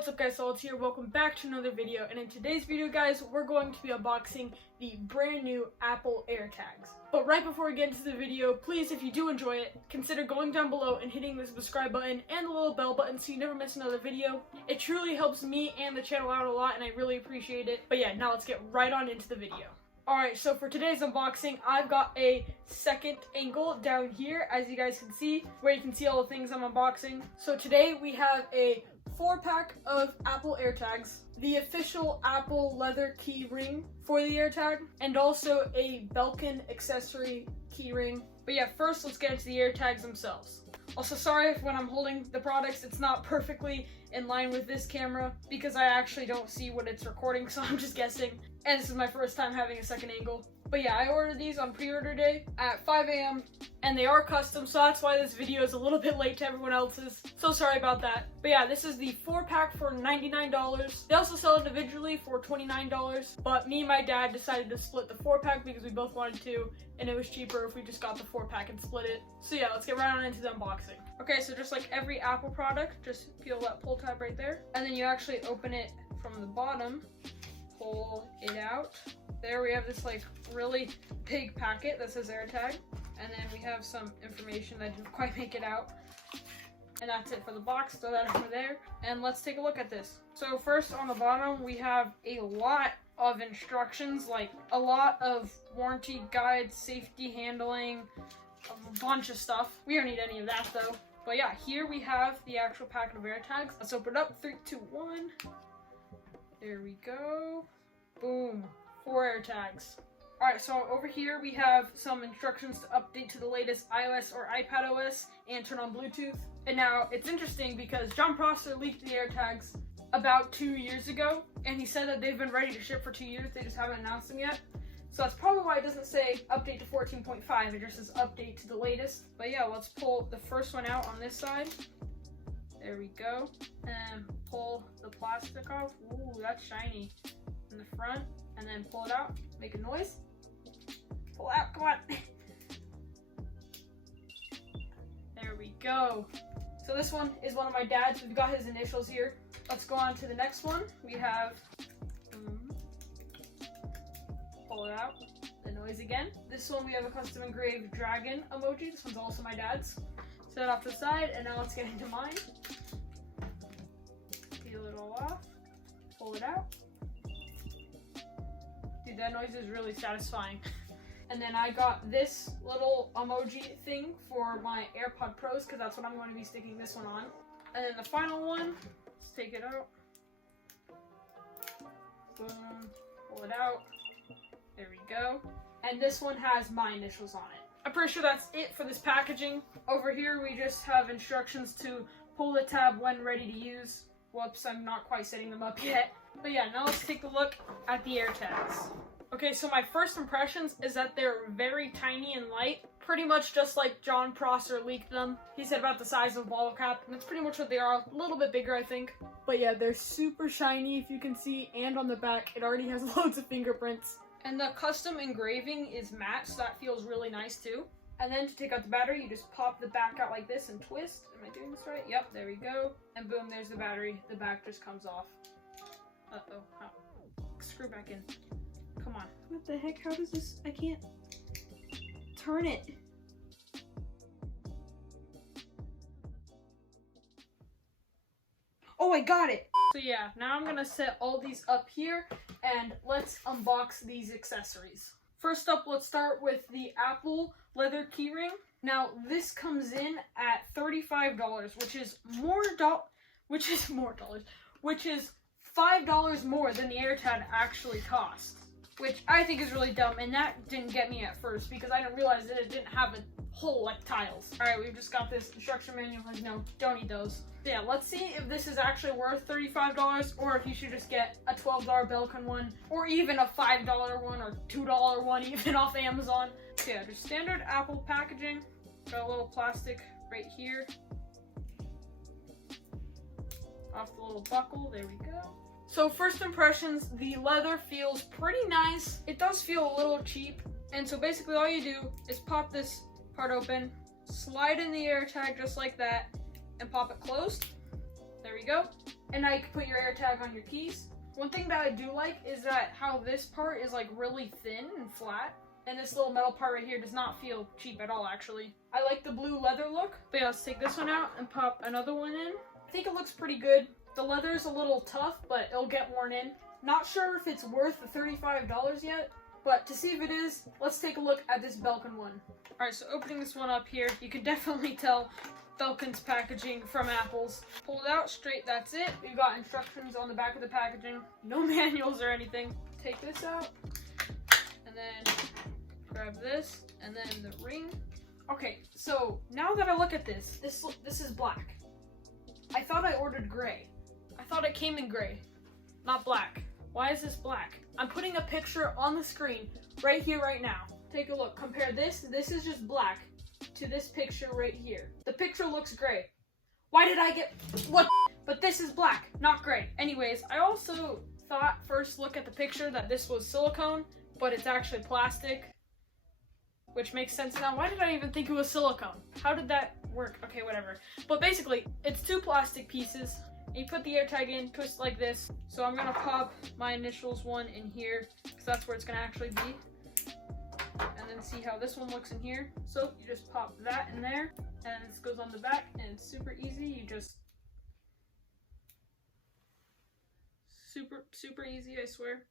What's up guys, Salt here, welcome back to another video, and in today's video guys, we're going to be unboxing the brand new Apple AirTags. But right before we get into the video, please, if you do enjoy it, consider going down below and hitting the subscribe button and the little bell button so you never miss another video. It truly helps me and the channel out a lot and I really appreciate it. But yeah, now let's get right on into the video. Alright, so for today's unboxing, I've got a second angle down here, as you guys can see, where you can see all the things I'm unboxing. So today we have a 4-pack of Apple AirTags, the official Apple leather key ring for the AirTag, and also a Belkin accessory key ring. But yeah, first let's get into the AirTags themselves. Also, sorry if when I'm holding the products, it's not perfectly in line with this camera because I actually don't see what it's recording, so I'm just guessing. And this is my first time having a second angle. But yeah, I ordered these on pre-order day at 5 a.m. and they are custom, so that's why this video is a little bit late to everyone else's. So sorry about that. But yeah, this is the 4-pack for $99. They also sell individually for $29, but me and my dad decided to split the 4-pack because we both wanted to, and it was cheaper if we just got the 4-pack and split it. So yeah, let's get right on into the unboxing. Okay, so just like every Apple product, just peel that pull tab right there, and then you actually open it from the bottom, pull it out. There we have this like really big packet that says AirTag, and then we have some information that didn't quite make it out. And that's it for the box, throw that over there, and let's take a look at this. So first on the bottom, we have a lot of instructions, like a lot of warranty guides, safety handling, a bunch of stuff. We don't need any of that though. But yeah, here we have the actual packet of AirTags. Let's open it up, 3, 2, 1. There we go. Boom. 4 AirTags. Alright, so over here we have some instructions to update to the latest iOS or iPadOS and turn on Bluetooth. And now it's interesting because John Prosser leaked the AirTags about 2 years ago, and he said that they've been ready to ship for 2 years, they just haven't announced them yet. So that's probably why it doesn't say update to 14.5, it just says update to the latest. But yeah, let's pull the first one out on this side. There we go. And pull the plastic off. Ooh, that's shiny. In the front, and then pull it out, make a noise. Pull out, come on. There we go. So this one is one of my dad's. We've got his initials here. Let's go on to the next one. We have, pull it out, the noise again. This one we have a custom engraved dragon emoji. This one's also my dad's. Set it off to the side, and now let's get into mine. Peel it all off, pull it out. Dude, that noise is really satisfying. And then I got this little emoji thing for my AirPod Pros because that's what I'm going to be sticking this one on. And then the final one, let's take it out. Boom, pull it out. There we go. And this one has my initials on it. I'm pretty sure that's it for this packaging. Over here we just have instructions to pull the tab when ready to use. Whoops, I'm not quite setting them up yet. But yeah, now let's take a look at the AirTags. Okay, so my first impressions is that they're very tiny and light. Pretty much just like John Prosser leaked them. He said about the size of a bottle cap, and that's pretty much what they are. A little bit bigger, I think. But yeah, they're super shiny, if you can see, and on the back, it already has loads of fingerprints. And the custom engraving is matte, so that feels really nice too. And then to take out the battery, you just pop the back out like this and twist. Am I doing this right? Yep, there we go. And boom, there's the battery. The back just comes off. Uh-oh. Oh. Screw back in. Come on. What the heck? How does this... I can't... turn it. Oh, I got it! So yeah, now I'm gonna set all these up here, and let's unbox these accessories. First up, let's start with the Apple leather keyring. Now, this comes in at $35, which is $5 more than the AirTag actually costs, which I think is really dumb, and that didn't get me at first because I didn't realize that it didn't have a hole like tiles. Alright, we've just got this instruction manual, like, no, don't need those. So yeah, let's see if this is actually worth $35 or if you should just get a $12 Belkin one or even a $5 one or $2 one even off Amazon. So yeah, just standard Apple packaging. Got a little plastic right here. Off the little buckle, there we go. So first impressions, the leather feels pretty nice. It does feel a little cheap. And so basically all you do is pop this part open, slide in the AirTag just like that, and pop it closed. There we go. and now you can put your AirTag on your keys. One thing that I do like is that how this part is like really thin and flat, and this little metal part right here does not feel cheap at all, actually. I like the blue leather look. But yeah, let's take this one out and pop another one in. I think it looks pretty good. The leather is a little tough, but it'll get worn in. Not sure if it's worth the $35 yet, but to see if it is, let's take a look at this Belkin one. Alright, so opening this one up here, you can definitely tell Belkin's packaging from Apple's. Pull it out straight, that's it. We've got instructions on the back of the packaging. No manuals or anything. Take this out, and then grab this, and then the ring. Okay, so now that I look at this is black. I thought I ordered gray. I thought it came in gray, not black. Why is this black? I'm putting a picture on the screen right here, right now. Take a look, compare this is just black, to this picture right here. The picture looks gray. Why did I get, what? But this is black, not gray. Anyways, I also thought first look at the picture that this was silicone, but it's actually plastic, which makes sense now. Why did I even think it was silicone? How did that work? Okay, whatever. But basically, it's two plastic pieces. You put the AirTag in, twist like this. So I'm gonna pop my initials one in here, because that's where it's gonna actually be. And then see how this one looks in here. So you just pop that in there, and this goes on the back, and it's super easy. You just super easy, I swear.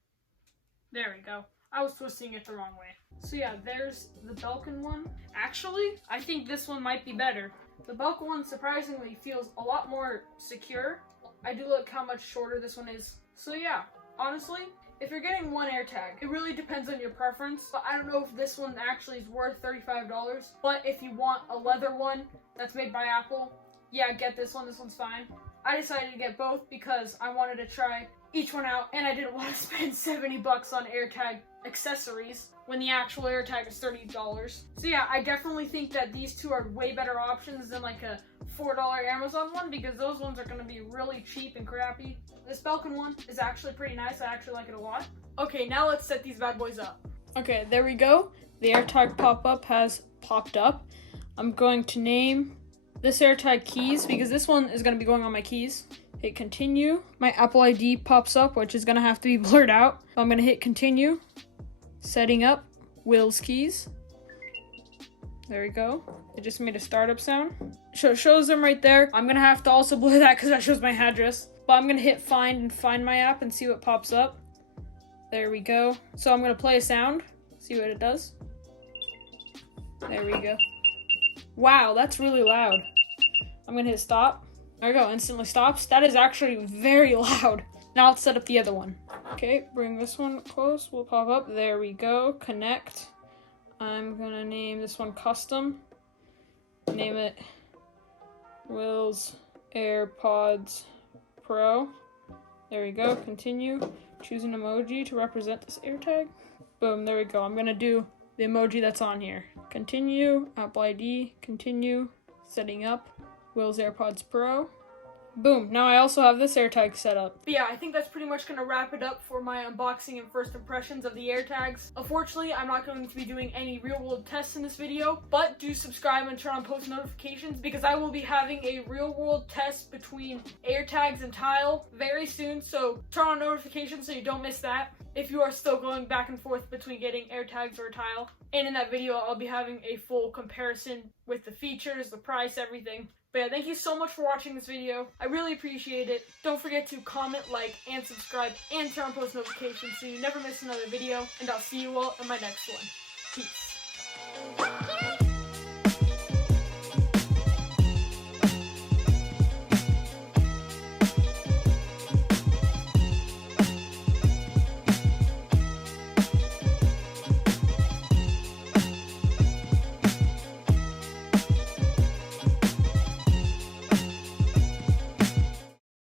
There we go. I was twisting it the wrong way. So yeah, there's the Belkin one. Actually, I think this one might be better. The Belkin one surprisingly feels a lot more secure. I do look how much shorter this one is. So yeah, honestly, if you're getting one AirTag, it really depends on your preference. But I don't know if this one actually is worth $35. But if you want a leather one that's made by Apple, yeah, get this one. This one's fine. I decided to get both because I wanted to try each one out, and I didn't want to spend $70 on AirTag accessories when the actual AirTag is $30. So yeah, I definitely think that these two are way better options than like a $4 Amazon one, because those ones are going to be really cheap and crappy. This Belkin one is actually pretty nice. I actually like it a lot. Okay, now let's set these bad boys up. Okay, there we go. The AirTag pop-up has popped up. I'm going to name this AirTag keys, because this one is going to be going on my keys. Hit continue. My Apple ID pops up, which is going to have to be blurred out. I'm going to hit continue. Setting up Will's keys. There we go. It just made a startup sound. So it shows them right there. I'm going to have to also blur that because that shows my address. But I'm going to hit find and find my app and see what pops up. There we go. So I'm going to play a sound. See what it does. There we go. Wow, that's really loud. I'm going to hit stop. There we go, instantly stops. That is actually very loud. Now let's set up the other one. Okay, bring this one close. We'll pop up. There we go. Connect. I'm gonna name this one custom. Name it Will's AirPods Pro. There we go. Continue. Choose an emoji to represent this AirTag. Boom, there we go. I'm gonna do the emoji that's on here. Continue. Apple ID. Continue. Setting up Will's AirPods Pro. Boom, now I also have this AirTag set up. But yeah, I think that's pretty much going to wrap it up for my unboxing and first impressions of the AirTags. Unfortunately, I'm not going to be doing any real-world tests in this video, but do subscribe and turn on post notifications, because I will be having a real-world test between AirTags and Tile very soon, so turn on notifications so you don't miss that if you are still going back and forth between getting AirTags or Tile. And in that video, I'll be having a full comparison with the features, the price, everything. But yeah, thank you so much for watching this video. I really appreciate it. Don't forget to comment, like, and subscribe, and turn on post notifications so you never miss another video. And I'll see you all in my next one. Peace.